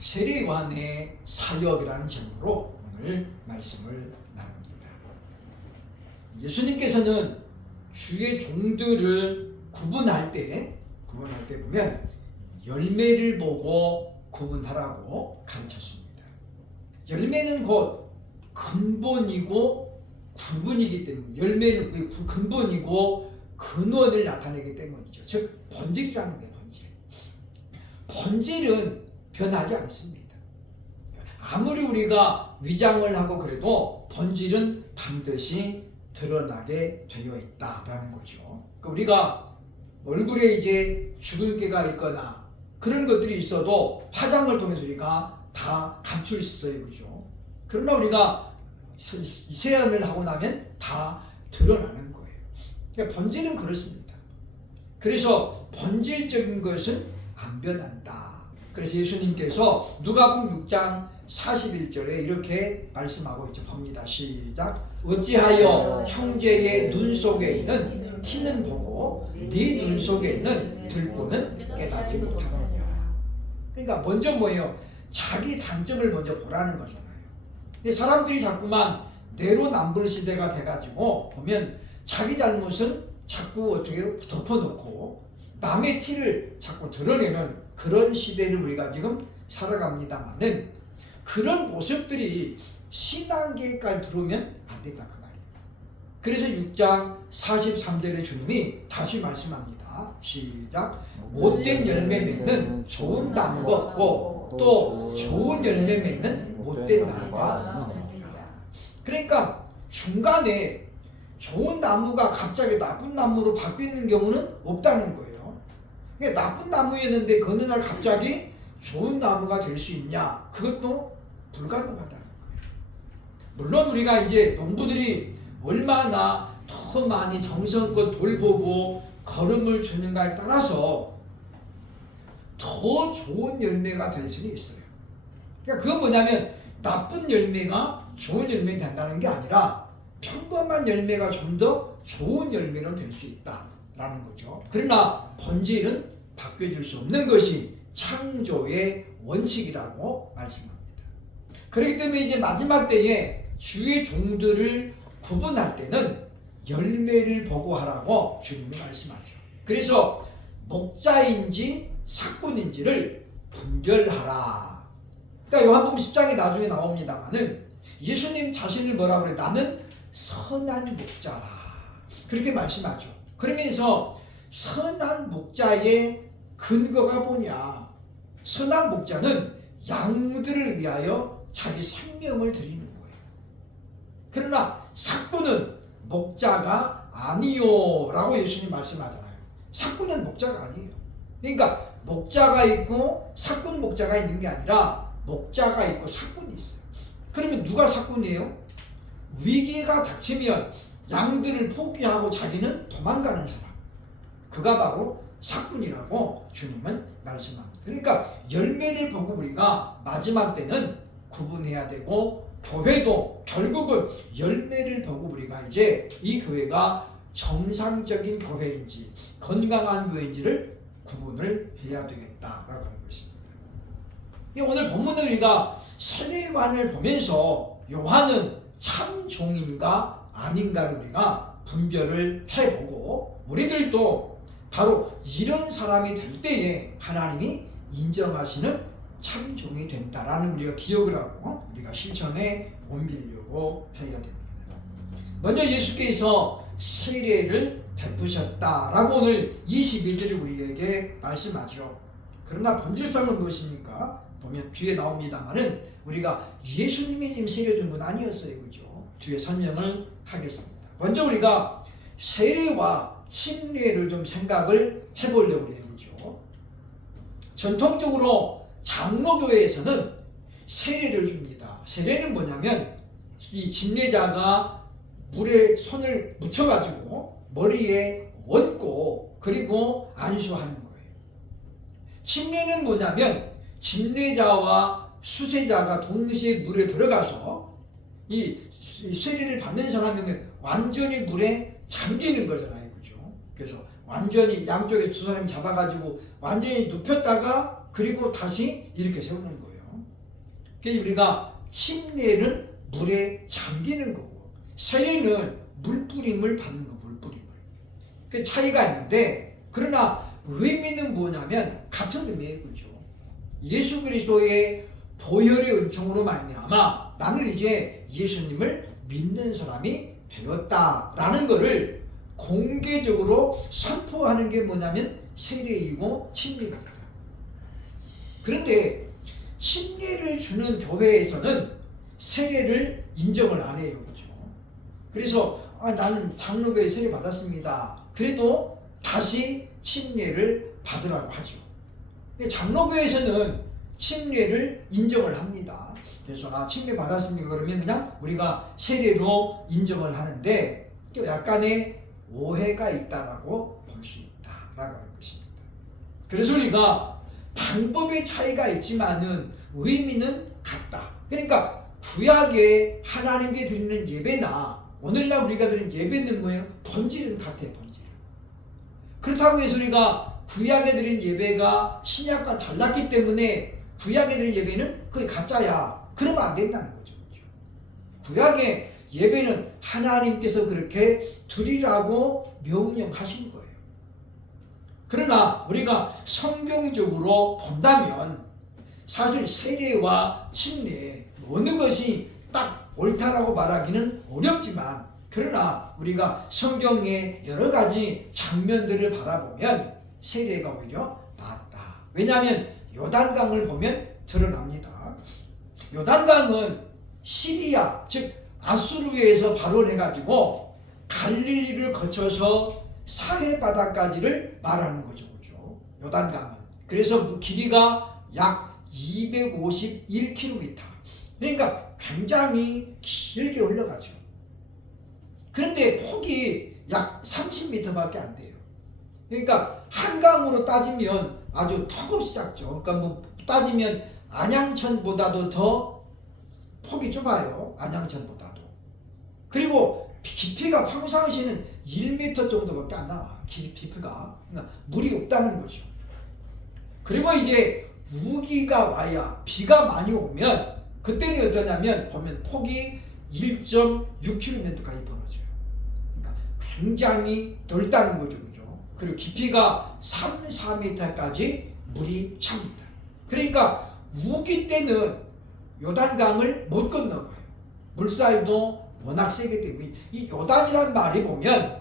세례요한의 사역이라는 제목으로 오늘 말씀을 나눕니다. 예수님께서는 주의 종들을 구분할 때 보면 열매를 보고 구분하라고 가르쳤습니다. 열매는 곧 근본이고 구분이기 때문에, 열매는 근본이고 근원을 나타내기 때문이죠. 즉 본질이라는 거예요. 본질은 변하지 않습니다. 아무리 우리가 위장을 하고 그래도 본질은 반드시 드러나게 되어 있다라는 거죠. 우리가 얼굴에 이제 주근깨가 있거나 그런 것들이 있어도 화장을 통해서 우리가 다 감출 수 있어요. 그죠? 그러나 우리가 세안을 하고 나면 다 드러나는 거예요. 그러니까 본질은 그렇습니다. 그래서 본질적인 것은 안 변한다. 그래서 예수님께서 누가복음 6장 41절에 이렇게 말씀하고 있죠. 봅니다. 시작. 어찌하여 형제의 눈 속에 있는 티는 보고 네 눈 속에 있는 들보는 깨닫지 못하느냐. 그러니까 먼저 뭐예요? 자기 단점을 먼저 보라는 거잖아요. 근데 사람들이 자꾸만 내로남불 시대가 돼가지고 보면 자기 잘못은 자꾸 어떻게 덮어놓고 남의 티를 자꾸 드러내는 그런 시대를 우리가 지금 살아갑니다만은 그런 모습들이 신앙계까지 들어오면 안 된다 그 말이에요. 그래서 6장 43절에 주님이 다시 말씀합니다. 시작. 못된 열매 맺는 좋은 나무가 없고 또 좋은 열매 맺는 못된 나무가 없느니라. 그러니까 중간에 좋은 나무가 갑자기 나쁜 나무로 바뀌는 경우는 없다는 거예요. 그러니까 나쁜 나무였는데 어느 날 갑자기 좋은 나무가 될 수 있냐? 그것도 불가능하다는 거예요. 물론 우리가 이제 농부들이 얼마나 더 많이 정성껏 돌보고 거름을 주는가에 따라서 더 좋은 열매가 될 수는 있어요. 그러니까 그건 뭐냐면 나쁜 열매가 좋은 열매 된다는 게 아니라 평범한 열매가 좀 더 좋은 열매로 될 수 있다라는 거죠. 그러나 본질은 바뀌어질 수 없는 것이 창조의 원칙이라고 말씀합니다. 그렇기 때문에 이제 마지막 때에 주의 종들을 구분할 때는 열매를 보고 하라고 주님이 말씀하죠. 그래서 목자인지 삭군인지를 분별하라. 그러니까 요한복음 10장에 나중에 나옵니다만은 예수님 자신을 뭐라고 그래요? 나는 선한 목자라. 그렇게 말씀하죠. 그러면서 선한 목자의 근거가 뭐냐? 선한 목자는 양들을 위하여 자기 생명을 드리는 거예요. 그러나 삭군은 목자가 아니요 라고 예수님 말씀하잖아요. 삭군은 목자가 아니에요. 그러니까 목자가 있고 삭군 목자가 있는 게 아니라 목자가 있고 삭군이 있어요. 그러면 누가 삭군이에요? 위기가 닥치면 양들을 포기하고 자기는 도망가는 사람, 그가 바로 삭군이라고 주님은 말씀합니다. 그러니까 열매를 보고 우리가 마지막 때는 구분해야 되고, 교회도 결국은 열매를 보고 우리가 이제 이 교회가 정상적인 교회인지 건강한 교회인지를 구분을 해야 되겠다라고 하는 것입니다. 오늘 본문은 우리가 세례요한을 보면서 요한은 참 종인가 아닌가를 우리가 분별을 해보고, 우리들도 바로 이런 사람이 될 때에 하나님이 인정하시는 참 종이 된다라는 우리가 기억을 하고 우리가 실천에 옮기려고 해야 됩니다. 먼저 예수께서 세례를 베푸셨다라고 오늘 22절을 우리에게 말씀하죠. 그러나 본질상은 무엇입니까? 보면 뒤에 나옵니다만은 우리가 예수님이 지금 세례 준 건 아니었어요. 그죠? 뒤에 설명을 하겠습니다. 먼저 우리가 세례와 침례를 좀 생각을 해보려고 해요. 그죠? 전통적으로 장로교회에서는 세례를 줍니다. 세례는 뭐냐면 이 침례자가 물에 손을 묻혀가지고 머리에 얹고 그리고 안수하는 거예요. 침례는 뭐냐면 침례자와 수세자가 동시에 물에 들어가서 이 세례를 받는 사람이면 완전히 물에 잠기는 거잖아요. 그죠? 그래서 완전히 양쪽에 두 사람이 잡아가지고 완전히 눕혔다가 그리고 다시 이렇게 세우는 거예요. 그래서 우리가 침례는 물에 잠기는 거고 세례는 물뿌림을 받는 거, 물뿌림을. 그 차이가 있는데 그러나 의미는 뭐냐면 같은 의미예요. 그죠? 예수 그리스도의 보혈의 은총으로 말미암아 나는 이제 예수님을 믿는 사람이 되었다라는 것을 공개적으로 선포하는 게 뭐냐면 세례이고 침례입니다. 그런데 침례를 주는 교회에서는 세례를 인정을 안 해요. 그렇죠? 그래서 나는 장로교회 세례 받았습니다. 그래도 다시 침례를 받으라고 하죠. 장로교회에서는 침례를 인정을 합니다. 그래서 침례 받았습니까? 그러면 그냥 우리가 세례로 인정을 하는데 또 약간의 오해가 있다라고 볼 수 있다라고 하는 것입니다. 그래서 우리가 방법의 차이가 있지만은 의미는 같다. 그러니까 구약에 하나님께 드리는 예배나 오늘날 우리가 드리는 예배는 뭐예요? 본질은 같아요. 본질은. 그렇다고 해서 우리가 구약에 드린 예배가 신약과 달랐기 때문에 구약에 드린 예배는 그게 가짜야. 그러면 안 된다는 거죠. 구약의 예배는 하나님께서 그렇게 드리라고 명령하신 거예요. 그러나 우리가 성경적으로 본다면 사실 세례와 침례 어느 것이 딱 옳다라고 말하기는 어렵지만 그러나 우리가 성경의 여러 가지 장면들을 바라보면 세례가 오히려 낫다. 왜냐하면 요단강을 보면 드러납니다. 요단강은 시리아 즉 아수르에서 발원해가지고 갈릴리를 거쳐서 사해바다까지를 말하는 거죠. 그죠? 요단강은. 그래서 그 길이가 약 251km. 그러니까 굉장히 길게 흘러가죠. 그런데 폭이 약 30m밖에 안 돼요. 그러니까 한강으로 따지면 아주 턱없이 작죠. 그러니까 뭐 따지면 안양천보다도 더 폭이 좁아요. 안양천보다도. 그리고 깊이가 평상시에는 1m 정도밖에 안 나와. 깊이가. 그러니까 물이 없다는 거죠. 그리고 이제 우기가 와야 비가 많이 오면 그때는 어떠냐면 보면 폭이 1.6km까지 벌어져요. 그러니까 굉장히 넓다는 거죠. 그죠? 그리고 깊이가 3, 4m까지 물이 찹니다. 그러니까 우기 때는 요단강을 못 건너가요. 물살도 워낙 세기 때문에 이 요단이란 말이 보면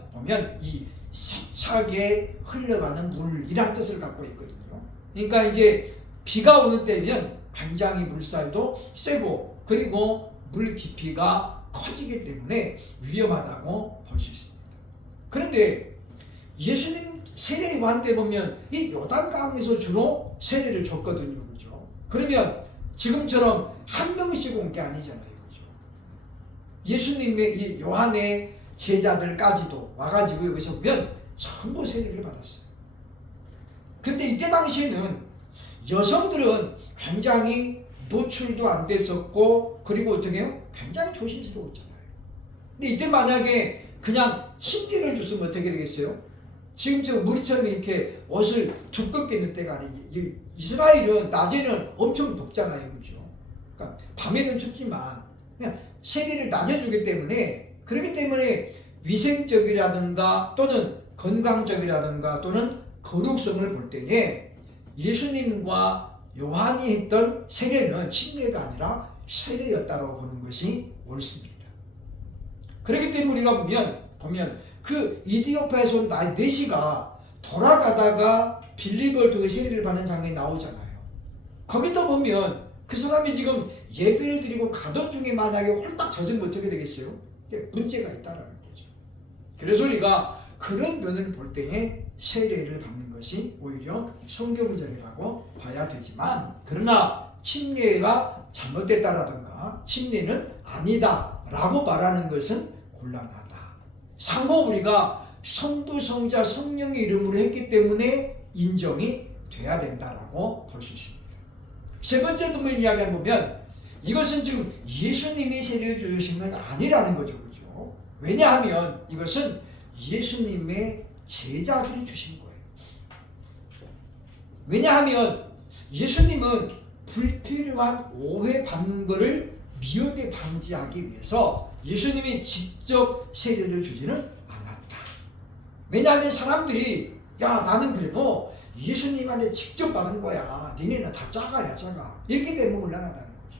이 세차게 흘러가는 물이란 뜻을 갖고 있거든요. 그러니까 이제 비가 오는 때면 굉장히 물살도 세고 그리고 물 깊이가 커지기 때문에 위험하다고 볼 수 있습니다. 그런데 예수님 세례 요한 때 보면 이 요단강에서 주로 세례를 줬거든요. 그죠? 그러면 지금처럼 한 명씩 온 게 아니잖아요. 그죠? 예수님의 이 요한의 제자들까지도 와가지고 여기서 보면 전부 세례를 받았어요. 근데 이때 당시에는 여성들은 굉장히 노출도 안 됐었고 그리고 어떻게 해요? 굉장히 조심스러웠잖아요. 근데 이때 만약에 그냥 침례를 줬으면 어떻게 되겠어요? 지금처럼 우리처럼 이렇게 옷을 두껍게 입는 때가 아니지. 이스라엘은 낮에는 엄청 덥잖아요. 그죠? 그러니까 밤에는 춥지만 그냥 세례를 낮에 주기 때문에 그렇기 때문에 위생적이라든가 또는 건강적이라든가 또는 거룩성을 볼 때에 예수님과 요한이 했던 세례는 침례가 아니라 세례였다고 보는 것이 옳습니다. 그렇기 때문에 우리가 보면 그 이디오피아에서 온 네시가 돌아가다가 빌립을 통해 세례를 받는 장면이 나오잖아요. 거기다 보면 그 사람이 지금 예배를 드리고 가던 중에 만약에 홀딱 젖으면 어떻게 되겠어요? 문제가 있다라는 거죠. 그래서 우리가 그런 면을 볼 때에 세례를 받는 것이 오히려 성경적이라고 봐야 되지만 그러나 침례가 잘못됐다라든가 침례는 아니다라고 말하는 것은 곤란하다. 상호 우리가 성도, 성자, 성령의 이름으로 했기 때문에 인정이 돼야 된다라고 볼 수 있습니다. 세 번째 부분을 이야기해보면 이것은 지금 예수님이 세례를 주신 건 아니라는 거죠. 그죠? 왜냐하면 이것은 예수님의 제자들이 주신 거예요. 왜냐하면 예수님은 불필요한 오해받는 것을 미연에 방지하기 위해서 예수님이 직접 세례를 주지는 않았다. 왜냐하면 사람들이 야 나는 그래도 예수님한테 직접 받은 거야. 니네는 다 작아야 작아. 이렇게 되면 곤란하다는 거죠.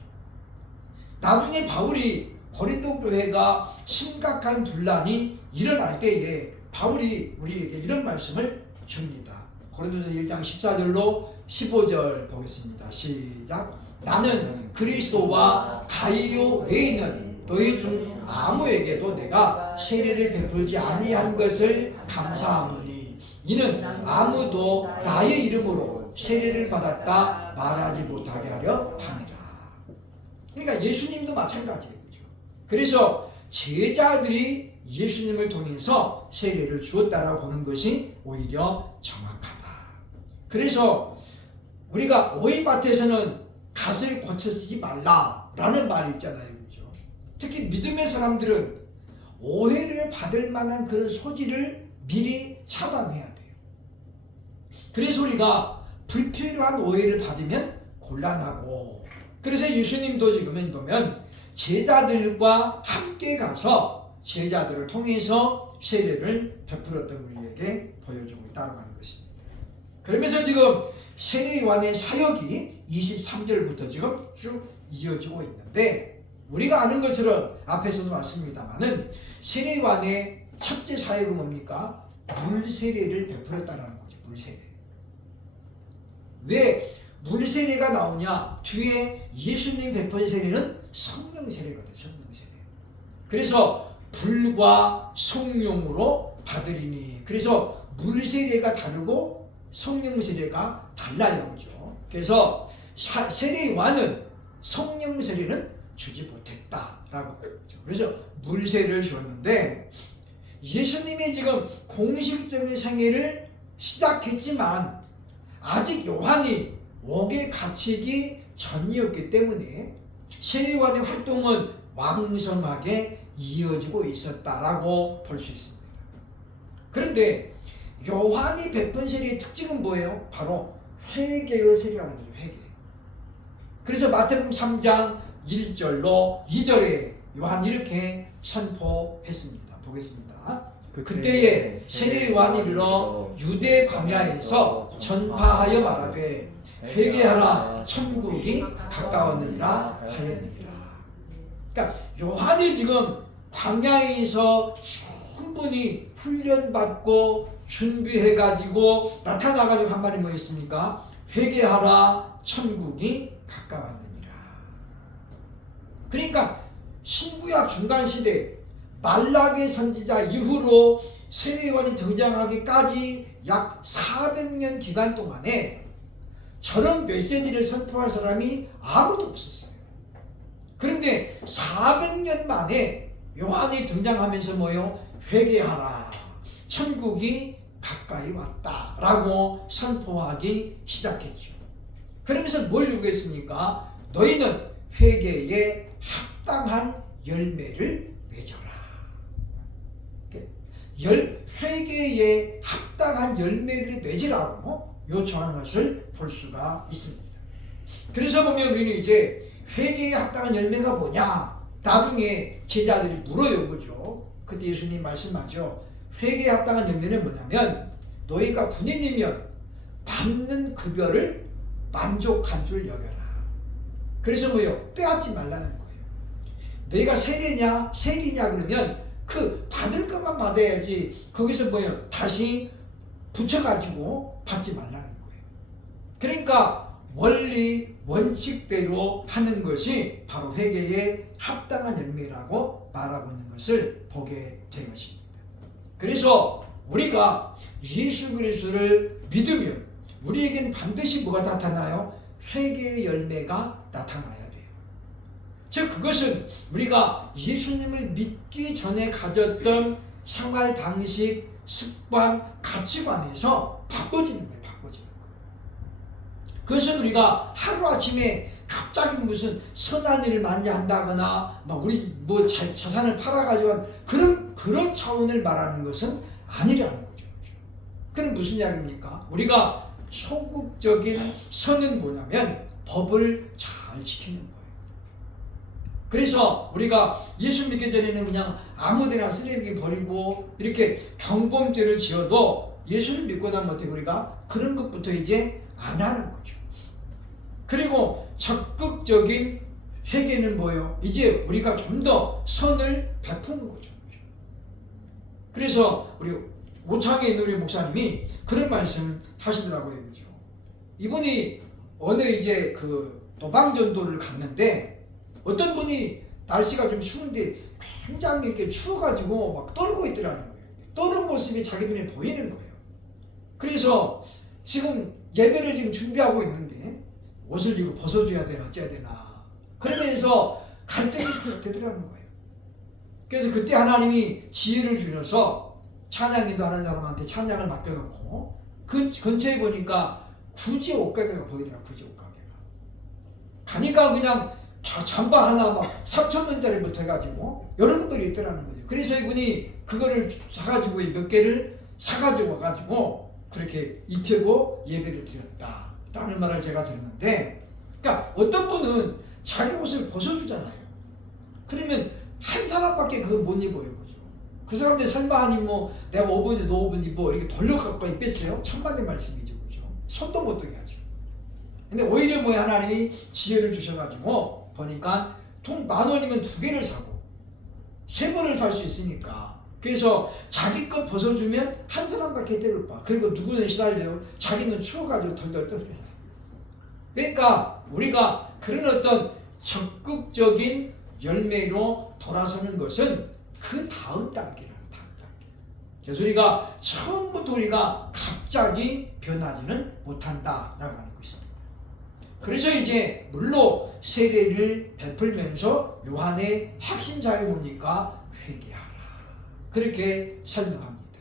나중에 바울이 고린도 교회가 심각한 분란이 일어날 때에 바울이 우리에게 이런 말씀을 줍니다. 고린도전서 1장 14절로 15절 보겠습니다. 시작. 나는 그리스도와 가이오 외에는 너희 중 아무에게도 내가 세례를 베풀지 아니한 것을 감사하노니 이는 아무도 나의 이름으로 세례를 받았다 말하지 못하게 하려 함이라. 그러니까 예수님도 마찬가지예요. 그래서 제자들이 예수님을 통해서 세례를 주었다라고 보는 것이 오히려 정확하다. 그래서 우리가 오이밭에서는 갓을 고쳐 쓰지 말라라는 말이 있잖아요. 그렇죠? 특히 믿음의 사람들은 오해를 받을 만한 그런 소지를 미리 차단해야 돼요. 그래서 우리가 불필요한 오해를 받으면 곤란하고, 그래서 예수님도 지금 보면 제자들과 함께 가서 제자들을 통해서 세례를 베풀었던 우리에게 보여주고 있다고 하는 것입니다. 그러면서 지금 세례요한의 사역이 23절부터 지금 쭉 이어지고 있는데, 우리가 아는 것처럼 앞에서도 왔습니다만은 세례요한의 첫째 사역은 뭡니까? 물세례를 베풀었다는 거죠. 물세례. 왜 물세례가 나오냐? 뒤에 예수님 베푼 세례는 성령세례거든요. 성령세례. 그래서 불과 성령으로 받으리니, 그래서 물세례가 다르고 성령세례가 달라요. 그죠? 그래서 세례요한은 성령세례는 주지 못했다라고 했죠. 그래서 물세례를 주었는데, 예수님이 지금 공식적인 생애를 시작했지만 아직 요한이 옥에 갇히기 전이었기 때문에 세례요한의 활동은 왕성하게 이어지고 있었다라고 볼 수 있습니다. 그런데 요한이 베푼 세례의 특징은 뭐예요? 바로 회개의 세례라는 거죠. 회개. 그래서 마태복음 3장 1절로 2절에 요한이 이렇게 선포했습니다. 보겠습니다. 그때에 세례 요한이 이르러 유대 광야에서 전파하여 말하되 회개하라 천국이 가까웠느니라 하였느니라. 그러니까 요한이 지금 광야에서 충분히 훈련받고 준비해가지고 나타나가지고 한 말이 뭐였습니까? 회개하라 천국이 가까웠느니라. 그러니까 신구약 중간시대 말라기 선지자 이후로 세례요한이 등장하기까지 약 400년 기간 동안에 저런 메시지를 선포할 사람이 아무도 없었어요. 그런데 400년 만에 요한이 등장하면서 뭐요? 회개하라 천국이 가까이 왔다라고 선포하기 시작했죠. 그러면서 뭘 요구했습니까? 너희는 회개에 합당한 열매를 맺어라. 회개에 합당한 열매를 맺으라고 요청하는 것을 볼 수가 있습니다. 그래서 보면 우리는 이제 회개에 합당한 열매가 뭐냐? 나중에 제자들이 물어요. 그죠? 그때 예수님 말씀하죠. 회개에 합당한 열매는 뭐냐면 너희가 군인이면 받는 급여를 만족한 줄 여겨라. 그래서 뭐요? 빼앗지 말라는 거예요. 너희가 세리냐 그러면 그 받을 것만 받아야지 거기서 뭐요? 다시 붙여가지고 받지 말라는 거예요. 그러니까 원리 원칙대로 하는 것이 바로 회개에 합당한 열매라고 말하고 있는 것을 보게 된 것입니다. 그래서 우리가 예수 그리스도를 믿으면 우리에겐 반드시 뭐가 나타나요? 회개의 열매가 나타나야 돼요. 즉 그것은 우리가 예수님을 믿기 전에 가졌던 생활 방식, 습관, 가치관에서 바꿔지는 거예요. 바꿔지는 거예요. 그것은 우리가 하루아침에 갑자기 무슨 선한 일을 많이 한다거나 막 우리 뭐 자산을 팔아가지고 그런 차원을 말하는 것은 아니라는 거죠. 그럼 무슨 이야기입니까? 우리가 소극적인 선은 뭐냐면 법을 잘 지키는 거예요. 그래서 우리가 예수 믿기 전에는 그냥 아무데나 쓰레기 버리고 이렇게 경범죄를 지어도 예수를 믿고 나면 어떻게 우리가 그런 것부터 이제 안 하는 거죠. 그리고 적극적인 회개는 뭐예요? 이제 우리가 좀 더 선을 베푸는 거죠. 그래서 우리 오창에 있는 우리 목사님이 그런 말씀 하시더라고요. 그죠? 이분이 어느 이제 그 도방전도를 갔는데 어떤 분이 날씨가 좀 추운데 굉장히 이렇게 추워가지고 막 떨고 있더라는 거예요. 떠는 모습이 자기 눈에 보이는 거예요. 그래서 지금 예배를 지금 준비하고 있는데 옷을 이거 벗어줘야 되나 어째야 되나 그러면서 갈등이 되더라는 거예요. 그래서 그때 하나님이 지혜를 주셔서 찬양인도 하는 사람한테 찬양을 맡겨놓고 그 근처에 보니까 구지 옷가게가 보이더라. 구지 옷가게가 가니까 그냥 다 잠바 하나 막 3,000원짜리부터 해가지고 여러 것들이 있더라는 거죠. 그래서 이분이 그거를 사가지고 몇 개를 사가지고 와가지고 그렇게 입히고 예배를 드렸다라는 말을 제가 들었는데, 그러니까 어떤 분은 자기 옷을 벗어주잖아요. 그러면 한 사람밖에 그걸 못 입어요. 그죠? 그 사람들 설마 아니 뭐 내가 5분이 너 5분 입어 이렇게 돌려갖고 입겠어요? 천만의 말씀이죠. 그죠? 손도 못 뜨게 하죠. 근데 오히려 뭐 하나님이 지혜를 주셔가지고 보니까 통 10,000원이면 2개를 사고 3번을 살 수 있으니까, 그래서 자기 것 벗어주면 한 사람밖에 때를 봐. 그리고 누구는 시달려요? 자기는 추워가지고 덜덜 떨어요. 그러니까 우리가 그런 어떤 적극적인 열매로 돌아서는 것은 그 다음 단계라는 다음 단계. 그래서 우리가 처음부터 우리가 갑자기 변하지는 못한다라고 하는 것입니다. 그래서 이제 물로 세례를 베풀면서 요한의 핵심사에 보니까 회개하라 그렇게 설명합니다.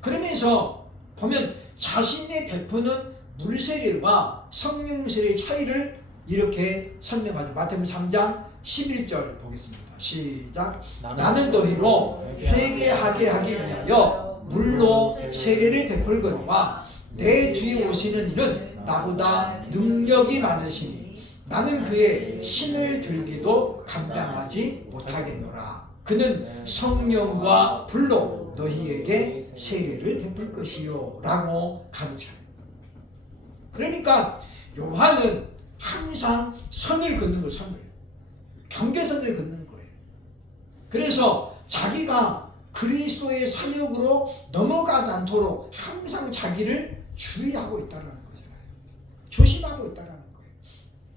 그러면서 보면 자신이 베푸는 물세례와 성령세례의 차이를 이렇게 설명하죠. 마태복음 3장 11절 보겠습니다. 시작. 나는 너희로 회개하게 하기 위하여 물로 세례를 베풀거니와 내 뒤에 오시는 이는 나보다 능력이 많으시니 나는 그의 신을 들기도 감당하지 못하겠노라. 그는 성령과 불로 너희에게 세례를 베풀 것이요 라고 가르쳐요. 그러니까 요한은 항상 선을 긋는 거예요. 선을. 경계선을 긋는 거예요. 그래서 자기가 그리스도의 사역으로 넘어가지 않도록 항상 자기를 주의하고 있다는 거잖아요. 조심하고 있다는 거예요.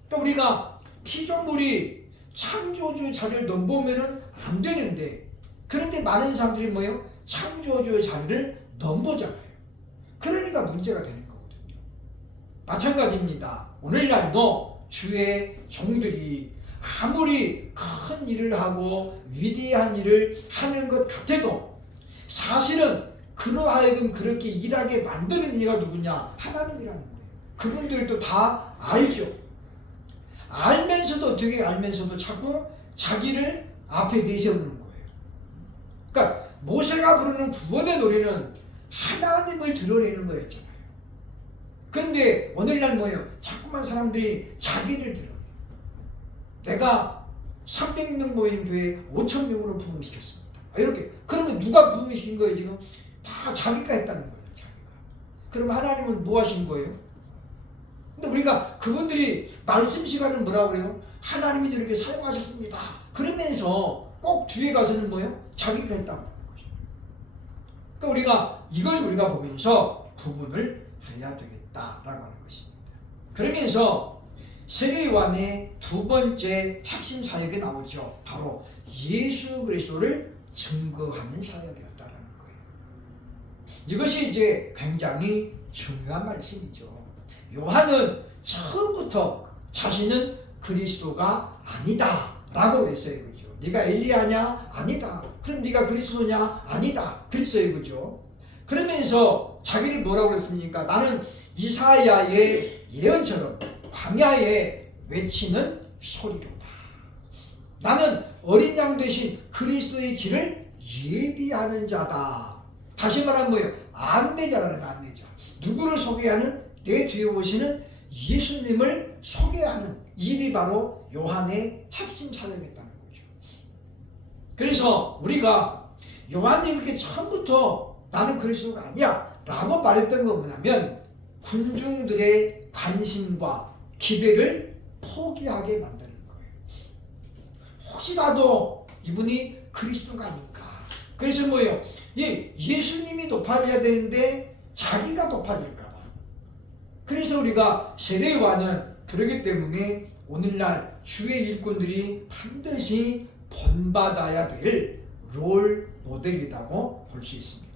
또 우리가 피조물이 창조주 자리를 넘보면은 안 되는데, 그런데 많은 사람들이 뭐예요? 창조주의 자리를 넘보잖아요. 그러니까 문제가 되는 거거든요. 마찬가지입니다. 오늘날도 주의 종들이 아무리 큰 일을 하고 위대한 일을 하는 것 같아도 사실은 그로 하여금 그렇게 일하게 만드는 이가 누구냐? 하나님이라는 거예요. 그분들도 다 알죠. 알면서도 어떻게 알면서도 자꾸 자기를 앞에 내세우는 거예요. 그러니까 모세가 부르는 구원의 노래는 하나님을 드러내는 거였잖아요. 그런데 오늘날 뭐예요? 자꾸만 사람들이 자기를 드러내요. 내가 300명 모인 교회 5,000명으로 부흥시켰습니다. 이렇게. 그러면 누가 부흥시킨 거예요 지금? 다 자기가 했다는 거예요. 자기가. 그럼 하나님은 뭐 하신 거예요? 근데 우리가 그분들이 말씀 시간은 뭐라고 그래요? 하나님이 저렇게 사용하셨습니다. 그러면서 꼭 뒤에 가서는 뭐예요? 자기가 했다고 하는 거죠. 그러니까 우리가 이걸 우리가 보면서 구분을 해야 되겠다라고 하는 것입니다. 그러면서 세례 요한의 두 번째 핵심 사역이 나오죠. 바로 예수 그리스도를 증거하는 사역이었다라는 거예요. 이것이 이제 굉장히 중요한 말씀이죠. 요한은 처음부터 자신은 그리스도가 아니다 라고 했어요. 그죠? 네가 엘리야냐? 아니다. 그럼 네가 그리스도냐? 아니다. 그랬어요. 그죠? 그러면서 자기를 뭐라고 했습니까? 나는 이사야의 예언처럼 광야에 외치는 소리로다. 나는 어린 양 대신 그리스도의 길을 예비하는 자다. 다시 말하면 뭐예요? 안내자라는 안내자. 누구를 소개하는 내 뒤에 오시는 예수님을 소개하는 일이 바로 요한의 핵심 사역이었다는 거죠. 그래서 우리가 요한이 그렇게 처음부터 나는 그리스도가 아니야 라고 말했던 건 뭐냐면 군중들의 관심과 기대를 포기하게 만드는 거예요. 혹시라도 이분이 그리스도가 아닐까. 그래서 뭐예요? 예수님이 높아져야 되는데 자기가 높아질까 봐. 그래서 우리가 세례요한은 그러기 때문에 오늘날 주의 일꾼들이 반드시 본받아야 될 롤 모델이라고 볼 수 있습니다.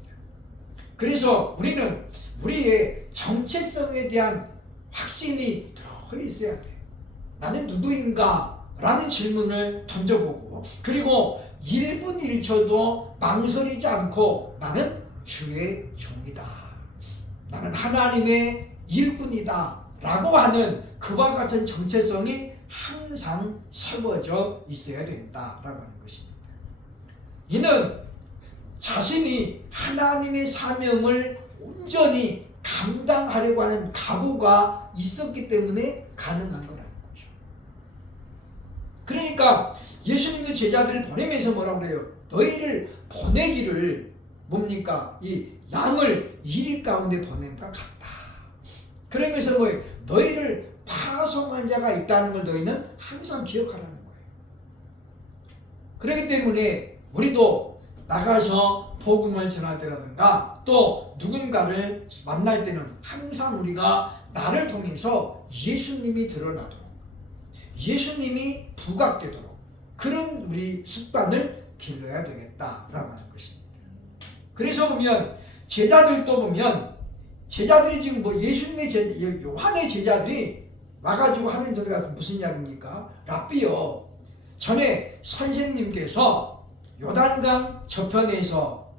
그래서 우리는 우리의 정체성에 대한 확신이 더 있어야 돼요. 나는 누구인가? 라는 질문을 던져보고 그리고 1분 1초도 망설이지 않고 나는 주의 종이다. 나는 하나님의 일꾼이다. 라고 하는 그와 같은 정체성이 항상 세워져 있어야 된다라고 하는 것입니다. 이는 자신이 하나님의 사명을 온전히 감당하려고 하는 각오가 있었기 때문에 가능한 거라는 거죠. 그러니까 예수님도 제자들을 보내면서 뭐라고 그래요? 너희를 보내기를 뭡니까? 이 양을 이리 가운데 보낸 것 같다. 그러면서 뭐예요? 너희를 파송한 자가 있다는 걸 너희는 항상 기억하라는 거예요. 그렇기 때문에 우리도 나가서 복음을 전할 때라든가 또 누군가를 만날 때는 항상 우리가 나를 통해서 예수님이 드러나도록 예수님이 부각되도록 그런 우리 습관을 길러야 되겠다라고 하는 것입니다. 그래서 보면 제자들도 보면 제자들이 지금 뭐 예수님의 요한의 제자들이 와가지고 하는 소리가 무슨 이야기입니까? 랍비요. 전에 선생님께서 요단강 저편에서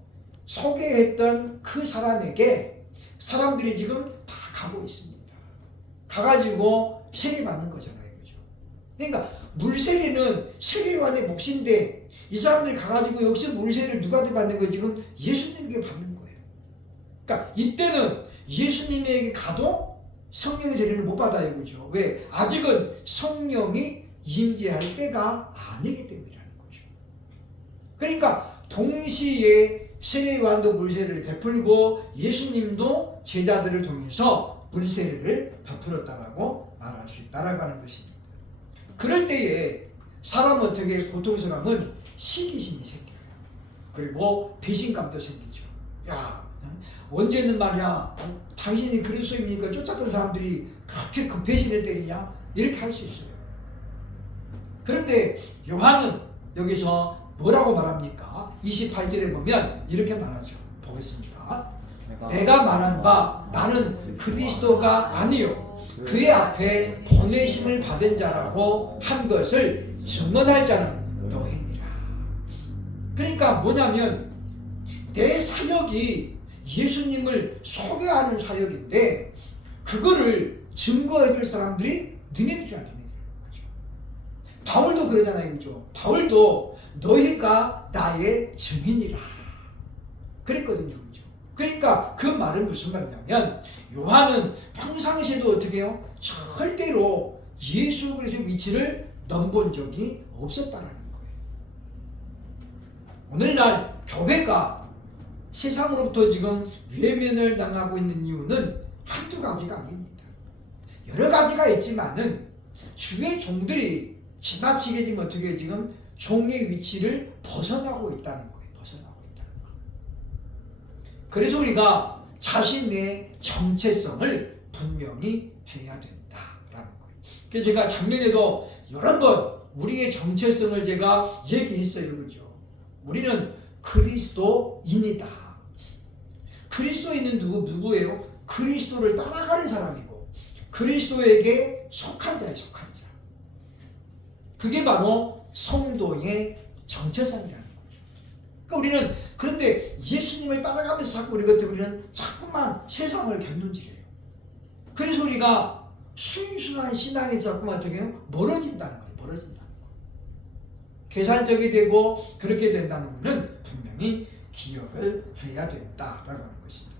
소개했던 그 사람에게 사람들이 지금 다 가고 있습니다. 가가지고 세례받는 거잖아요. 그죠? 그러니까 물세례는 세례요한의 몫인데 이 사람들이 가가지고 역시 물세례를 누구한테 받는 거예요? 지금 예수님에게 받는 거예요. 그러니까 이때는 예수님에게 가도 성령의 세례를 못 받아요. 그죠? 왜? 아직은 성령이 임재할 때가 아니기 때문이라는 거죠. 그러니까 동시에 세례요한도 물세례를 베풀고 예수님도 제자들을 통해서 물세례를 베풀었다라고 말할 수 있다라고 하는 것입니다. 그럴 때에 사람은 어떻게 보통 사람은 시기심이 생겨요. 그리고 배신감도 생기죠. 야, 언제는 말이야 당신이 그리스도입니까? 쫓았던 사람들이 그렇게 그 배신을 때리냐? 이렇게 할 수 있어요. 그런데 요한은 여기서 뭐라고 말합니까? 28절에 보면 이렇게 말하죠. 보겠습니다. 내가 말한 바 나는 그리스도가 아니요 그의 앞에 보내심을 받은 자라고 한 것을 증언할 자는 너희니라. 그러니까 뭐냐면 내 사역이 예수님을 소개하는 사역인데 그거를 증거해 줄 사람들이 너희들이라는 거죠. 바울도 그러잖아요. 그죠? 바울도 너희가 나의 증인이라 그랬거든요. 그죠? 그러니까 그 말은 무슨 말이냐면 요한은 평상시에도 어떻게 해요? 절대로 예수 그리스도의 위치를 넘본 적이 없었다는 거예요. 오늘날 교회가 세상으로부터 지금 외면을 당하고 있는 이유는 한두 가지가 아닙니다. 여러 가지가 있지만은 주의 종들이 지나치게 지금 어떻게 지금 종의 위치를 벗어나고 있다는 거예요. 벗어나고 있다는 거예요. 그래서 우리가 자신의 정체성을 분명히 해야 된다라는 거예요. 그래서 제가 작년에도 여러 번 우리의 정체성을 제가 얘기했어요. 그죠? 우리는 그리스도인이다. 그리스도인은 누구예요? 그리스도를 따라가는 사람이고 그리스도에게 속한 자예요. 속한 자. 그게 바로 성도의 정체성이라는 거죠. 그러니까 우리는 그런데 예수님을 따라가면서 자꾸 우리는 자꾸만 세상을 견눈질해요. 그래서 우리가 순수한 신앙에서 자꾸만 어떻게 해요? 멀어진다는 거예요. 멀어진다는 거예요. 계산적이 되고 그렇게 된다는 것은 분명히 기억을 해야 된다라고 하는 것입니다.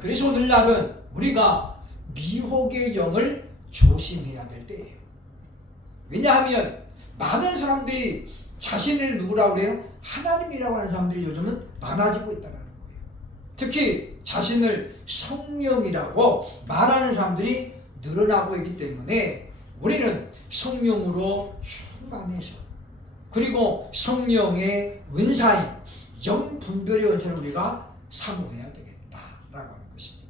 그래서 오늘날은 우리가 미혹의 영을 조심해야 될 때예요. 왜냐하면 많은 사람들이 자신을 누구라고 그래요? 하나님이라고 하는 사람들이 요즘은 많아지고 있다는 거예요. 특히 자신을 성령이라고 말하는 사람들이 늘어나고 있기 때문에 우리는 성령으로 충만해서, 그리고 성령의 은사인 영분별의 은사를 우리가 사모해야 되겠다라고 하는 것입니다.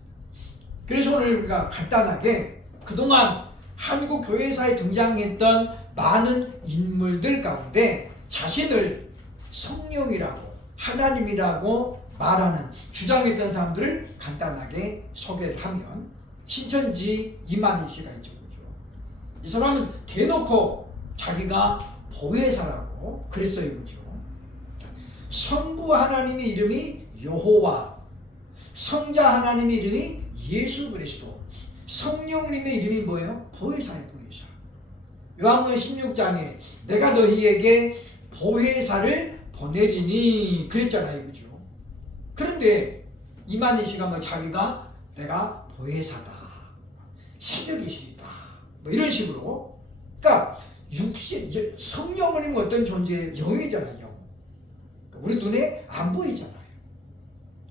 그래서 오늘 우리가 간단하게 그동안 한국 교회사에 등장했던 많은 인물들 가운데 자신을 성령이라고 하나님이라고 말하는 주장했던 사람들을 간단하게 소개를 하면, 신천지 이만희 씨가 있죠. 이 사람은 대놓고 자기가 보혜사라고 그랬어요. 그죠? 성부 하나님의 이름이 여호와, 성자 하나님의 이름이 예수 그리스도, 성령님의 이름이 뭐예요? 보혜사예요. 보혜사. 요한복음 16장에 내가 너희에게 보혜사를 보내리니 그랬잖아요. 그죠? 그런데 이만희 씨가 뭐 자기가 내가 보혜사다, 새벽이 있으리다, 뭐 이런 식으로. 그러니까 육신, 이제 성령은 어떤 존재예요? 영이잖아요. 영. 우리 눈에 안 보이잖아요.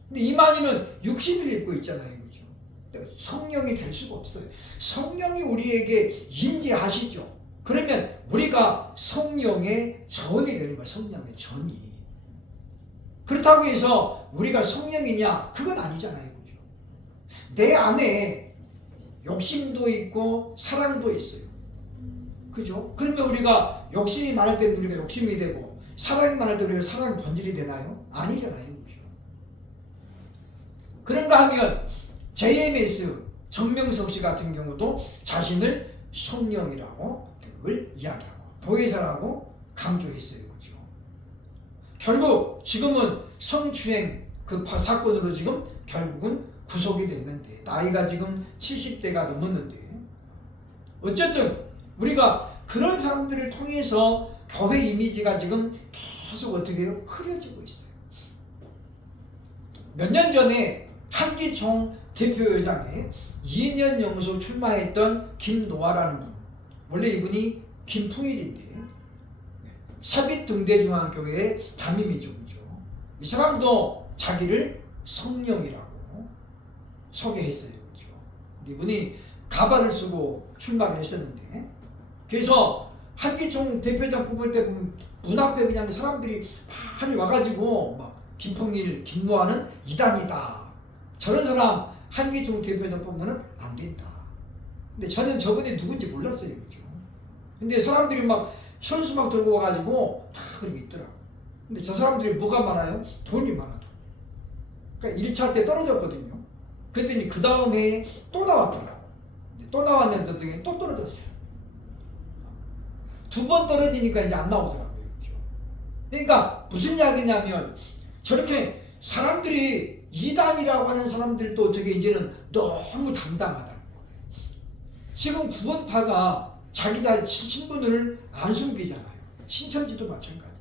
근데 이만희는 육신을 입고 있잖아요. 그죠? 성령이 될 수가 없어요. 성령이 우리에게 임재하시죠. 그러면 우리가 성령의 전이 되는 거예요. 성령의 전이. 그렇다고 해서 우리가 성령이냐? 그건 아니잖아요. 그죠? 내 안에 욕심도 있고 사랑도 있어요. 그죠? 그러면 우리가 욕심이 많을 때는 우리가 욕심이 되고, 사랑이 많을 때 우리가 사랑 본질이 되나요? 아니잖아요. 그죠? 그런가 하면 JMS 정명석 씨 같은 경우도 자신을 성령이라고 늘 이야기하고 보혜사라고 강조했어요. 그죠? 결국 지금은 성추행 그 사건으로 지금 결국은 구속이 됐는데, 나이가 지금 70대가 넘었는데, 어쨌든 우리가 그런 사람들을 통해서 교회 이미지가 지금 계속 어떻게 해요? 흐려지고 있어요. 몇 년 전에 한기총 대표회장에 2년 연속 출마했던 김노아라는 분, 원래 이분이 김풍일인데 사빗등대중앙교회의 담임이죠. 그죠? 이 사람도 자기를 성령이라고 소개했어요. 그죠? 이분이 가발을 쓰고 출마를 했었는데, 그래서 한기총 대표장 뽑을 때 보면 문 앞에 그냥 사람들이 많이 와가지고 막 김풍일, 김노아는 이단이다, 저런 사람 한기총 대표장 뽑으면 안 된다. 근데 저는 저분이 누군지 몰랐어요. 그죠? 근데 사람들이 막 현수막 들고 와가지고 다 그러고 있더라고. 근데 저 사람들이 뭐가 많아요? 돈이 많아. 돈. 그러니까 1차 때 떨어졌거든요. 그랬더니 그 다음에 또 나왔더라고. 또 나왔는데 또 떨어졌어요. 2번 떨어지니까 이제 안 나오더라고요. 그죠? 그러니까 무슨 이야기냐면, 저렇게 사람들이 이단이라고 하는 사람들도 어떻게 이제는 너무 당당하다는 거예요. 지금 구원파가 자기 신분을 안 숨기잖아요. 신천지도 마찬가지.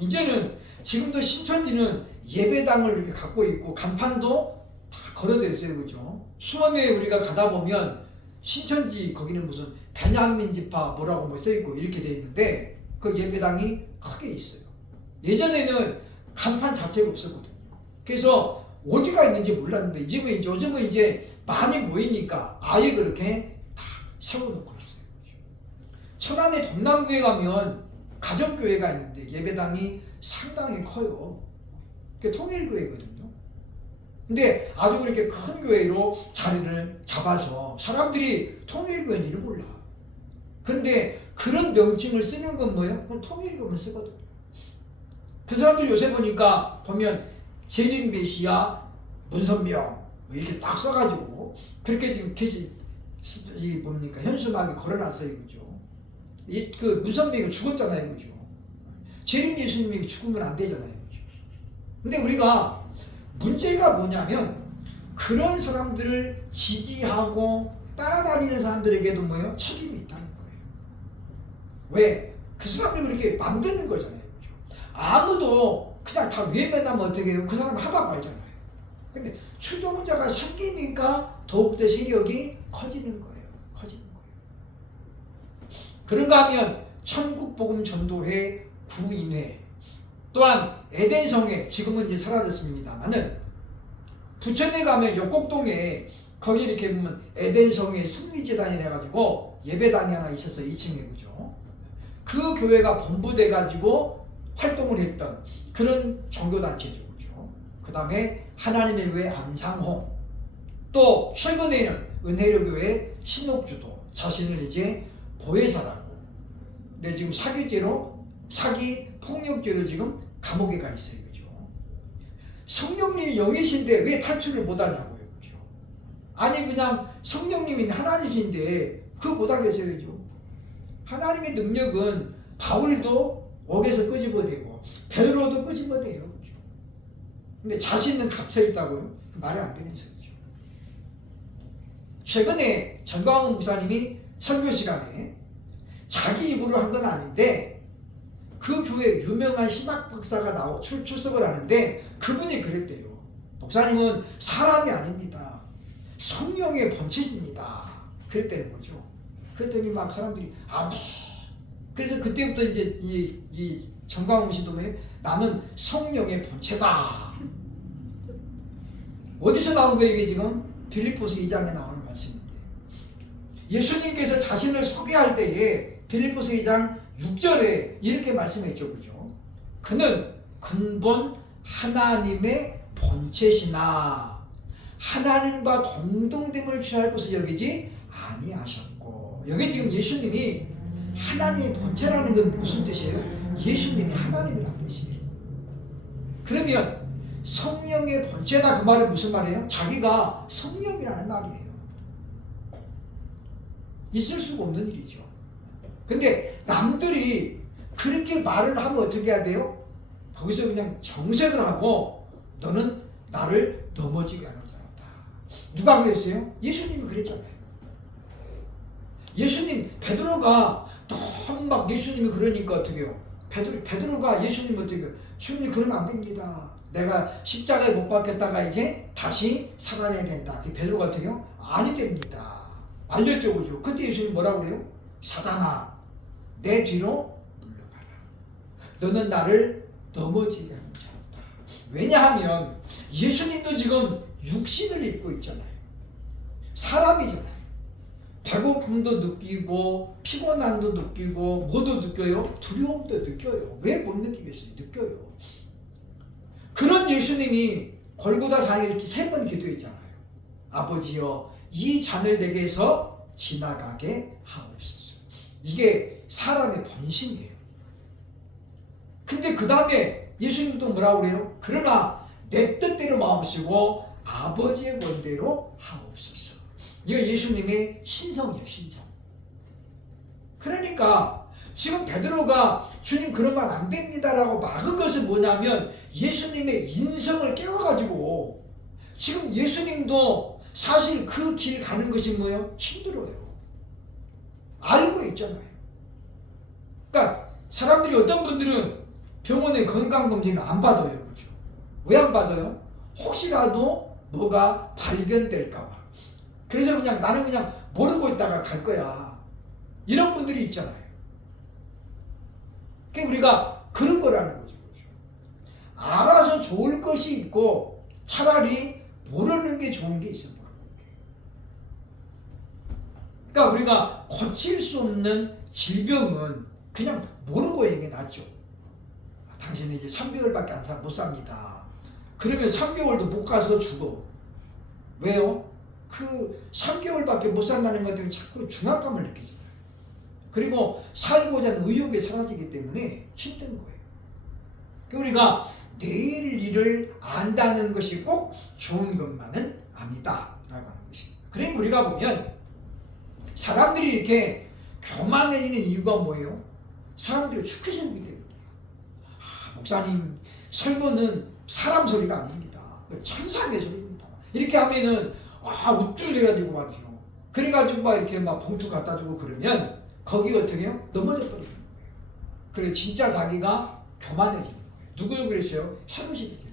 이제는 지금도 신천지는 예배당을 이렇게 갖고 있고 간판도 다 걸어져 있어요. 그죠? 수원에 우리가 가다 보면 신천지 거기는 무슨 변양민 집화 뭐라고 뭐 써있고 이렇게 돼 있는데, 그 예배당이 크게 있어요. 예전에는 간판 자체가 없었거든요. 그래서 어디가 있는지 몰랐는데 요즘은 이제 많이 모이니까 아예 그렇게 다 세워놓고 있어요. 천안에 동남구에 가면 가정교회가 있는데 예배당이 상당히 커요. 그게 통일교회거든요. 근데 아주 그렇게 큰 교회로 자리를 잡아서 사람들이 통일교회인지를 몰라. 그런데 그런 명칭을 쓰는 건 뭐예요? 그건 통일교만 쓰거든요. 그 사람들 요새 보면 재림메시아 문선명 뭐 이렇게 딱 써가지고 그렇게 지금 뭡니까 현수막에 걸어놨어요. 그죠? 그 문선명이 죽었잖아요. 그죠? 재림 예수님이 죽으면 안 되잖아요. 그죠? 근데 우리가 문제가 뭐냐면, 그런 사람들을 지지하고 따라다니는 사람들에게도 뭐예요? 책임이 있다는 거예요. 왜? 그 사람들이 그렇게 만드는 거잖아요. 그죠? 아무도 그냥 다 위에 맨나면 어떻게 해요? 그 사람 하다 말잖아요. 근데 추종자가 생기니까 더욱더 세력이 커지는 거예요. 커지는 거예요. 그런가 하면 천국복음 전도회 구인회, 또한 에덴성회, 지금은 이제 사라졌습니다만은 부천에 가면 역곡동에 거기 이렇게 보면 에덴성회 승리재단이라 해가지고 예배당이 하나 있어서 2층에, 그죠? 그 교회가 본부돼 가지고 활동을 했던 그런 종교단체죠, 그죠? 그 다음에 하나님의 교회 안상홍, 또 최근에는 은혜로교회 신옥주도 자신을 이제 보혜사라고, 근데 지금 사기죄로, 사기 폭력죄로 지금 감옥에 가 있어요, 그죠? 성령님이 영이신데 왜 탈출을 못하냐고요, 그죠? 아니 그냥 성령님이 하나님이신데 그거 못하겠어요, 그죠? 하나님의 능력은 바울도 옥에서 끄집어내고 베드로도 끄집어내요, 그죠? 근데 자신은 갇혀 있다고요? 말이 안 되는 소리죠. 최근에 전광훈 목사님이 설교 시간에 자기 입으로 한 건 아닌데 그 교회 유명한 신학 박사가 출석을 하는데 그분이 그랬대요. 목사님은 사람이 아닙니다. 성령의 본체입니다. 그랬다는 거죠. 그랬더니 막 사람들이 아멘. 그래서 그때부터 이제 이 전광훈 씨도 나는 성령의 본체다. 어디서 나온 거예요, 이게 지금? 빌립보서 2장에 나오는 말씀인데, 예수님께서 자신을 소개할 때에 빌립보서 2장 6절에 이렇게 말씀했죠, 그죠? 그는 근본 하나님의 본체시나 하나님과 동등됨을 취할 것을 여기지 아니하셨고, 여기 지금 예수님이 하나님의 본체라는 건 무슨 뜻이에요? 예수님이 하나님이라는 뜻이에요. 그러면 성령의 본체다, 그 말은 무슨 말이에요? 자기가 성령이라는 말이에요. 있을 수가 없는 일이죠. 근데 남들이 그렇게 말을 하면 어떻게 해야 돼요? 거기서 그냥 정색을 하고 너는 나를 넘어지게 하는 자다. 누가 그랬어요? 예수님이 그랬잖아요. 예수님, 베드로가 너무 막 예수님이 그러니까 어떻게 해요? 베드로가 예수님 어떻게 해요? 주님 그러면 안 됩니다. 내가 십자가에 못 박혔다가 이제 다시 살아내야 된다. 베드로가 어떻게 해요? 아니 됩니다. 알렸죠, 그죠? 그때 예수님 뭐라고 그래요? 사단아, 내 뒤로 물러가라. 너는 나를 넘어지게 하는 자다. 왜냐하면 예수님도 지금 육신을 입고 있잖아요. 사람이잖아요. 배고픔도 느끼고 피곤함도 느끼고 뭐도 느껴요? 두려움도 느껴요. 왜 못 느끼겠어요? 느껴요. 그런 예수님이 골고다 산에 이렇게 3번 기도했잖아요. 아버지여, 이 잔을 내게서 지나가게 하옵소서. 이게 사람의 본심이에요. 근데 그 다음에 예수님도 뭐라고 그래요? 그러나 내 뜻대로 마음쓰고 아버지의 원대로 하옵소서. 이거 예수님의 신성이에요, 신성. 그러니까 지금 베드로가 주님 그러면 안 됩니다라고 막은 것은 뭐냐면 예수님의 인성을 깨워가지고, 지금 예수님도 사실 그 길 가는 것이 뭐예요? 힘들어요. 알고 있잖아요. 그러니까 사람들이, 어떤 분들은 병원에 건강검진을 안 받아요. 그렇죠? 왜 안 받아요? 혹시라도 뭐가 발견될까봐. 그래서 그냥 나는 그냥 모르고 있다가 갈 거야. 이런 분들이 있잖아요. 그러니까 우리가 그런 거라는 거죠. 알아서 좋을 것이 있고 차라리 모르는 게 좋은 게 있어. 그러니까 우리가 고칠 수 없는 질병은 그냥 모르고 있는 게 낫죠. 당신은 이제 3개월밖에 못 삽니다. 그러면 3개월도 못 가서 죽어. 왜요? 그 3개월밖에 못 산다는 것 때문에 자꾸 중압감을 느끼잖아요. 그리고 살고자 하는 의욕이 사라지기 때문에 힘든 거예요. 우리가 내일 일을 안다는 것이 꼭 좋은 것만은 아니다라고 하는 것입니다. 그러니까 우리가 보면 사람들이 이렇게 교만해지는 이유가 뭐예요? 사람들이 축해지기 때문이에요. 목사님 설교는 사람 소리가 아닙니다. 천사의 소리입니다. 이렇게 하면은 우쭐대가지고 말이죠. 그래가지고 막 이렇게 막 봉투 갖다 주고 그러면 거기가 어떻게 해요? 넘어져 버리는 거예요. 그래서 진짜 자기가 교만해지는 거예요. 누구를 그랬어요? 헤롯이 그랬어요.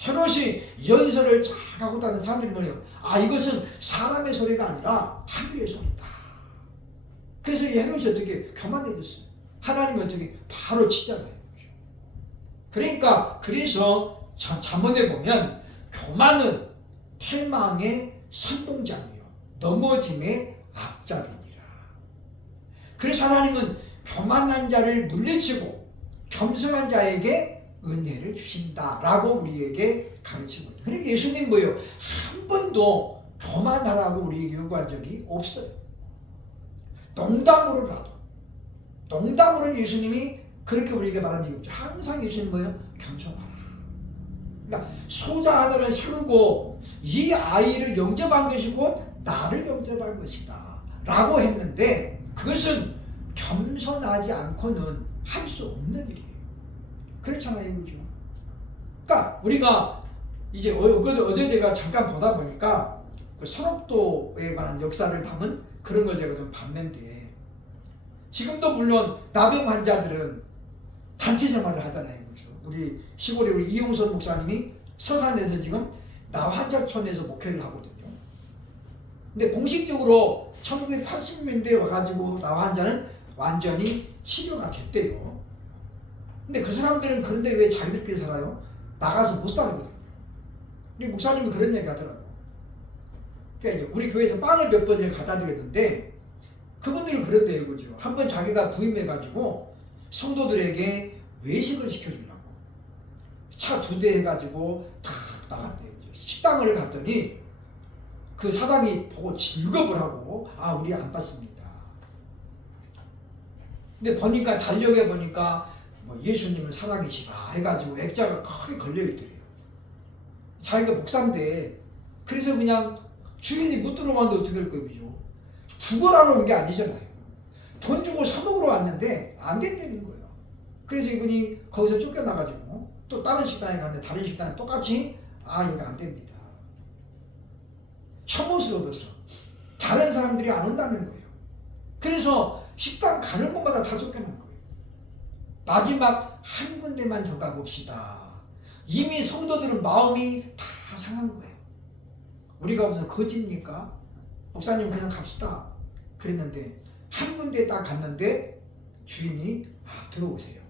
헤롯이 연설을 잘 하고 다니는 사람들이 뭐예요? 이것은 사람의 소리가 아니라 하늘의 소리다. 그래서 이 헤롯이 어떻게 교만해졌어요. 하나님이 어떻게 바로 치잖아요. 그러니까 그래서 잠언에 보면 교만은 패망의 선동장이요 넘어짐의 앞잡이니라. 그래서 하나님은 교만한 자를 물리치고 겸손한 자에게 은혜를 주신다라고 우리에게 가르치고 있어요. 그러니까 예수님 뭐예요? 한 번도 교만하라고 우리에게 요구한 적이 없어요. 농담으로 예수님이 그렇게 우리에게 말한 적이 없죠. 항상 예수님 뭐예요? 겸손하라. 그러니까 소자 하나를 세우고 이 아이를 영접한 것이 곧 나를 영접할 것이다 라고 했는데, 그것은 겸손하지 않고는 할 수 없는 일이에요. 그렇잖아요, 그죠? 그러니까 우리가 이제 어제 제가 잠깐 보다 보니까 그 선옥도에 관한 역사를 담은 그런 걸 제가 좀 봤는데, 지금도 물론 나병 환자들은 단체 생활을 하잖아요, 그죠? 우리 시골에 우리 이용선 목사님이 서산에서 지금 나환자촌에서 목회를 하거든요. 근데 공식적으로 1980년대에 와가지고 나환자는 완전히 치료가 됐대요. 근데 그 사람들은 그런데 왜 자기들끼리 살아요? 나가서 못 살거든요. 우리 목사님이 그런 얘기 하더라고요. 그러니까 이제 우리 교회에서 빵을 몇 번을 갖다 드렸는데 그분들은 그런데요, 그죠? 한번 자기가 부임해가지고 성도들에게 외식을 시켜주려고 차 2대 해가지고 탁 나갔대요. 식당을 갔더니 그 사장이 보고 질겁을 하고, 아, 우리 안 받습니다. 근데 보니까 달력에 보니까 뭐 예수님을 사랑이시다 해가지고 액자가 크게 걸려있더래요. 자기가 목사인데, 그래서 그냥 주인이 못 들어가는데 어떻게 할 거예요, 그죠? 구걸하러 온 게 아니잖아요. 돈 주고 사 먹으러 왔는데 안 된다는 거예요. 그래서 이분이 거기서 쫓겨나가지고 또 다른 식당에 갔는데 다른 식당에 똑같이, 아, 이거 안 됩니다. 혐오스러워서 다른 사람들이 안 온다는 거예요. 그래서 식당 가는 곳마다 다 쫓겨난 거예요. 마지막 한 군데만 더 가봅시다. 이미 성도들은 마음이 다 상한 거예요. 우리가 무슨 거짓입니까? 목사님 그냥 갑시다 그랬는데 한 군데 딱 갔는데 주인이, 아, 들어오세요.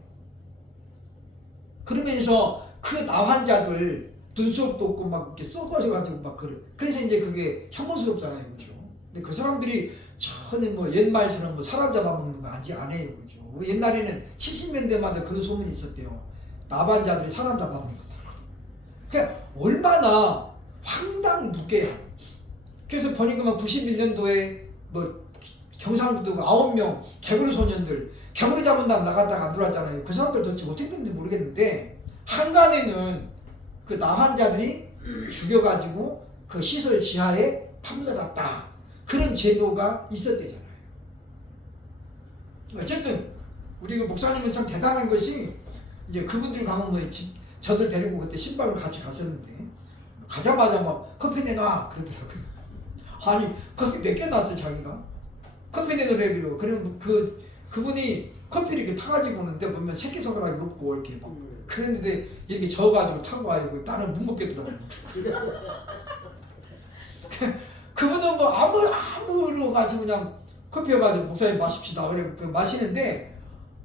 그러면서 그 나환자들 눈썹도 없고 막 이렇게 썩어져가지고 막 그래. 그래서 이제 그게 혐오스럽잖아요, 그죠? 근데 그 사람들이 전혀 뭐 옛말처럼 뭐 사람 잡아먹는 거 아직 안 해요, 그죠? 우리 옛날에는 70년대마다 그런 소문이 있었대요. 나반자들이 사람 잡아먹는 거. 그러니까 얼마나 황당무계한. 그래서 보니까 막 91년도에 뭐 경상북도 9명 개구리 소년들 개구리 잡은 다음 나갔다가 안 들어왔잖아요. 그 사람들 도대체 어떻게 됐는지 모르겠는데, 한간에는 그 나환자들이 죽여가지고 그 시설 지하에 파묻어놨다, 그런 제도가 있었대잖아요. 어쨌든 우리 그 목사님은 참 대단한 것이, 이제 그분들 가면 뭐 저들 데리고 그때 신방을 같이 갔었는데 가자마자 막 커피 내놔 그러더라고요. 아니, 커피 몇 개 놨어요, 자기가. 커피 내놓으래요. 그러면 그분이 커피를 이렇게 타가지고 오는데 보면 새끼손가락이 없고 이렇게 막 그랬는데 이렇게 저어가지고 타고 와요. 나는 못 먹겠더라고요. 그분은 뭐 아무로 가지고 그냥 커피여가지고 목사님 마십시다. 그래 마시는데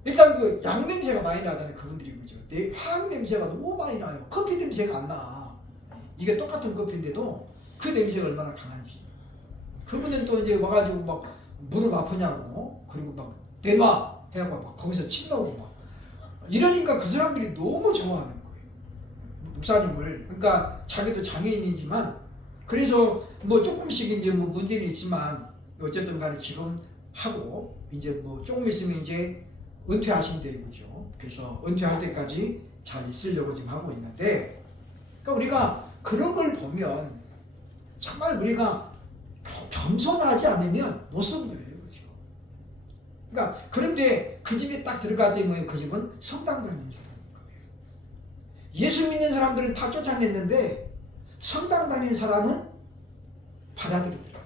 일단 그 양 냄새가 많이 나잖아요. 그분들이, 그죠? 화학 냄새가 너무 많이 나요. 커피 냄새가 안 나. 이게 똑같은 커피인데도 그 냄새가 얼마나 강한지. 그분은 또 이제 와가지고 막 무릎 아프냐고, 그리고 막 내놔 해갖고 막 거기서 침 나오고 막 이러니까 그 사람들이 너무 좋아하는 거예요, 목사님을. 그러니까 자기도 장애인이지만 그래서 뭐 조금씩 이제 뭐 문제는 있지만 어쨌든 간에 지금 하고 이제 뭐 조금 있으면 이제 은퇴하신대요, 그죠? 그래서 은퇴할 때까지 잘 있으려고 지금 하고 있는데, 그러니까 우리가 그런 걸 보면 정말 우리가 겸손하지 않으면 못 쓰는 거예요, 그죠? 그러니까 그런데 그 집에 딱 들어가더니 그 집은 성당 다니는 사람인 거예요. 예수 믿는 사람들은 다 쫓아냈는데 성당 다니는 사람은 받아들이더라고요.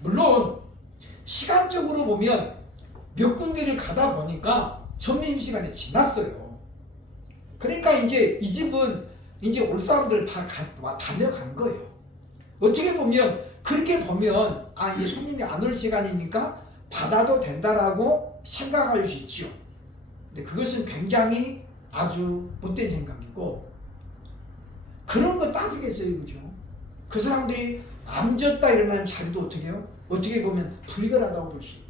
물론 시간적으로 보면 몇 군데를 가다 보니까 점심시간이 지났어요. 그러니까 이제 이 집은 이제 올 사람들 다 다녀간 거예요. 어떻게 보면 그렇게 보면, 아, 이제 손님이 안 올 시간이니까 받아도 된다라고 생각할 수 있죠. 근데 그것은 굉장히 아주 못된 생각이고, 그런 거 따지겠어요, 그죠? 그 사람들이 앉았다 일어나는 자리도 어떻게 해요? 어떻게 보면 불결하다고 볼 수 있고,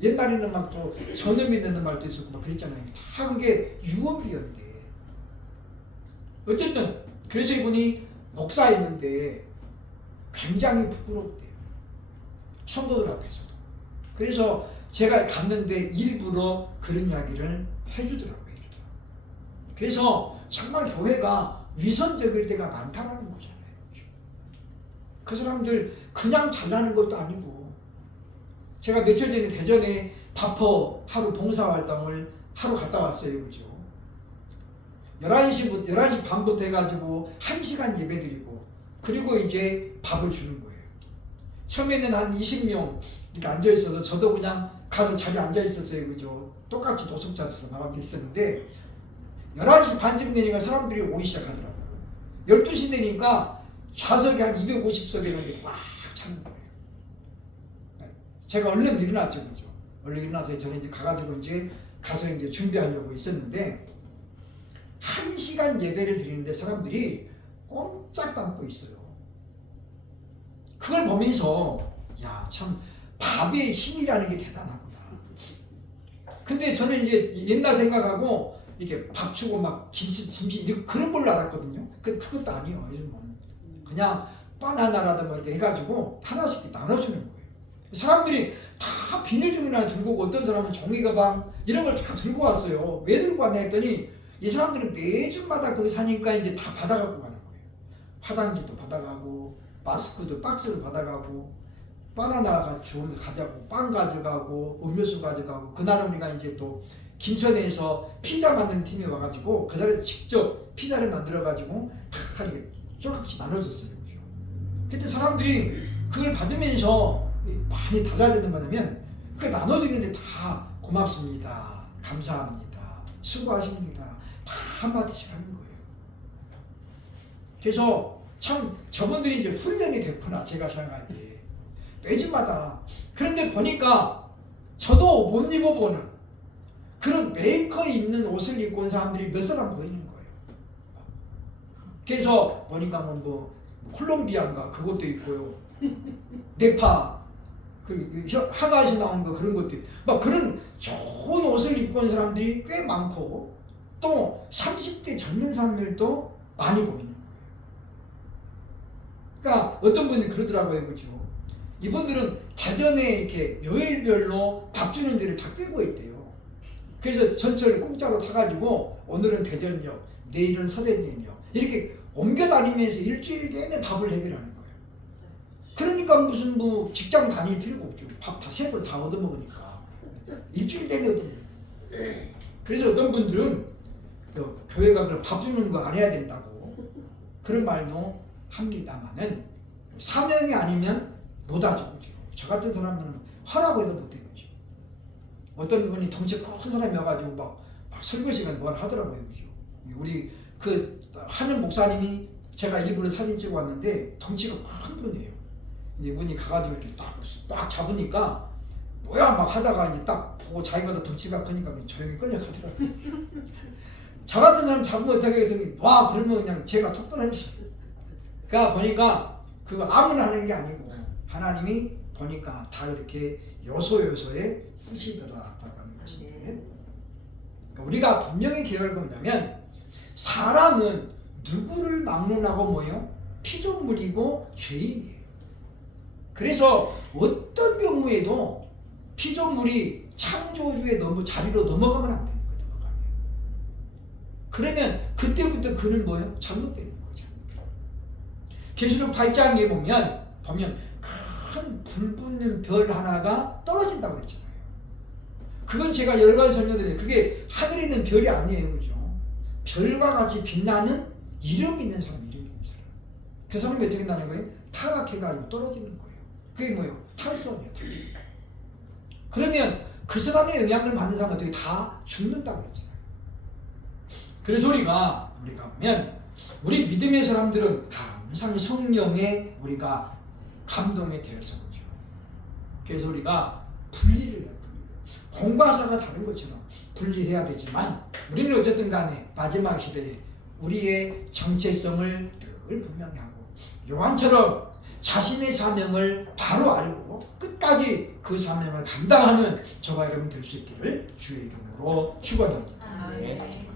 옛날에는 막 또 전염이 되는 말도 있었고 막 그랬잖아요. 다 그게 유언비어인데. 어쨌든 그래서 이분이 목사였는데 굉장히 부끄럽대요, 성도들 앞에서도. 그래서 제가 갔는데 일부러 그런 이야기를 해주더라고요. 그래서 정말 교회가 위선적일 때가 많다는 거잖아요. 그 사람들 그냥 잘나는 것도 아니고, 제가 며칠 전에 대전에 바퍼 하루 봉사활동을 하러 갔다 왔어요. 그죠? 11시 반부터 해가지고 1시간 예배 드리고, 그리고 이제 밥을 주는 거예요. 처음에는 한 20명 이렇게 앉아있어서 저도 그냥 가서 자리에 앉아있었어요. 그죠? 똑같이 노숙자처럼 앉아있었는데 11시 반쯤 되니까 사람들이 오기 시작하더라고요. 12시 되니까 좌석이 한 250석이 넘게 꽉 차는 거예요. 제가 얼른 일어났죠. 그죠? 얼른 일어나서 저는 이제 가서 이제 준비하려고 있었는데, 1시간 예배를 드리는데 사람들이 꼼짝 않고 있어요. 그걸 보면서 야, 참 밥의 힘이라는 게 대단하구나. 근데 저는 이제 옛날 생각하고 이렇게 밥 주고 막 김치 이렇게 그런 걸로 알았거든요. 그것도 아니에요. 요즘은 그냥 바나나라든가 이렇게 해가지고 하나씩 나눠주는 거예요. 사람들이 다 비닐종이나 들고 오고, 어떤 사람은 종이 가방 이런 걸 다 들고 왔어요. 왜 들고 왔냐 했더니 이 사람들은 매주마다 거기 사니까 이제 다 받아갖고 가는 거예요. 화장지도 받아가고, 마스크도 박스로 받아가고, 바나나가 좋은 거 가져가고, 빵 가져가고, 음료수 가져가고. 그날은 우리가 이제 또 김천에서 피자 만드는 팀이 와가지고 그 자리에서 직접 피자를 만들어가지고 다 이렇게 조금씩 나눠줬어요. 그죠? 그때 사람들이 그걸 받으면서 많이 달라지는 거냐면, 그게 나눠주는데 다 고맙습니다, 감사합니다, 수고하십니다, 다 한마디씩 하는 거예요. 그래서 참 저분들이 이제 훈련이 됐구나, 제가 생각할 때. 매주마다. 그런데 보니까 저도 못 입어보는 그런 메이커 입는 옷을 입고 온 사람들이 몇 사람 보이는 거예요. 그래서 보니까 뭐 콜롬비아인가 그것도 있고요, 네파 하가시 나온 거 그런 것도 있고, 막 그런 좋은 옷을 입고 온 사람들이 꽤 많고, 또 30대 젊은 사람들도 많이 보이는 거예요. 그러니까 어떤 분이 그러더라고요. 그죠? 이분들은 대전에 이렇게 요일별로 밥 주는 데를 다 떼고 있대요. 그래서 전철을 공짜로 타가지고 오늘은 대전역, 내일은 서대전역 이렇게 옮겨 다니면서 일주일 내내 밥을 해결하는 거예요. 그러니까 무슨 뭐 직장 다닐 필요가 없죠. 밥 다 세 번 다 얻어먹으니까 일주일 내내 얻어먹어요. 그래서 어떤 분들은 교회가 그럼 밥 주는 거 안 해야 된다고 그런 말도 합니다만은, 사명이 아니면 못 하죠. 저 같은 사람은 하라고 해도 못 해요. 어떤 분이 덩치 큰 사람이 와가지고 막 설교 시간에 뭘 하더라고요. 그죠? 우리 그 하는 목사님이, 제가 일부러 사진 찍어 왔는데 덩치가 큰 분이에요. 이분이 가가지고 이렇게 딱 잡으니까 뭐야 막 하다가 이제 딱 보고 자기보다 덩치가 크니까 조용히 끌려가더라고요. 저 같은 사람 잡으면 어떻게 해서 와 그러면 그냥 제가 톡 떨어지죠. 그러니까 보니까 그거 아무나 하는 게 아니고 하나님이 보니까 다 이렇게 요소요소에 쓰시더라라고 하는 것인데, 그러니까 우리가 분명히 기억할 건 뭐냐면, 사람은 누구를 막론하고 뭐예요? 피조물이고 죄인이에요. 그래서 어떤 경우에도 피조물이 창조주의 자리로 넘어가면 안 되는 거예요. 넘어가면. 그러면 그때부터 그는 뭐예요? 잘못되는 거죠. 계시록 8장에 보면 큰 불 붙는 별 하나가 떨어진다고 했잖아요. 그건 제가 여러 가지 설명드려요. 그게 하늘에 있는 별이 아니에요. 그죠? 별과 같이 빛나는 이름 있는 사람. 그 사람이 어떻게 나는 거예요? 타락해가지고 떨어지는 거예요. 그게 뭐예요? 탈선이에요. 탈선. 그러면 그 사람의 영향을 받는 사람은 어떻게 다 죽는다고 했잖아요. 그래서 우리가 보면 우리 믿음의 사람들은 항상 성령에 우리가 감동이 되어서 그죠. 그래서 우리가 분리를 해요. 공과 사가 다른 것처럼 분리해야 되지만 우리는 어쨌든 간에 마지막 시대에 우리의 정체성을 늘 분명히 하고 요한처럼 자신의 사명을 바로 알고 끝까지 그 사명을 감당하는 저와 여러분 될 수 있기를 주의 이름으로 축원합니다. 아멘.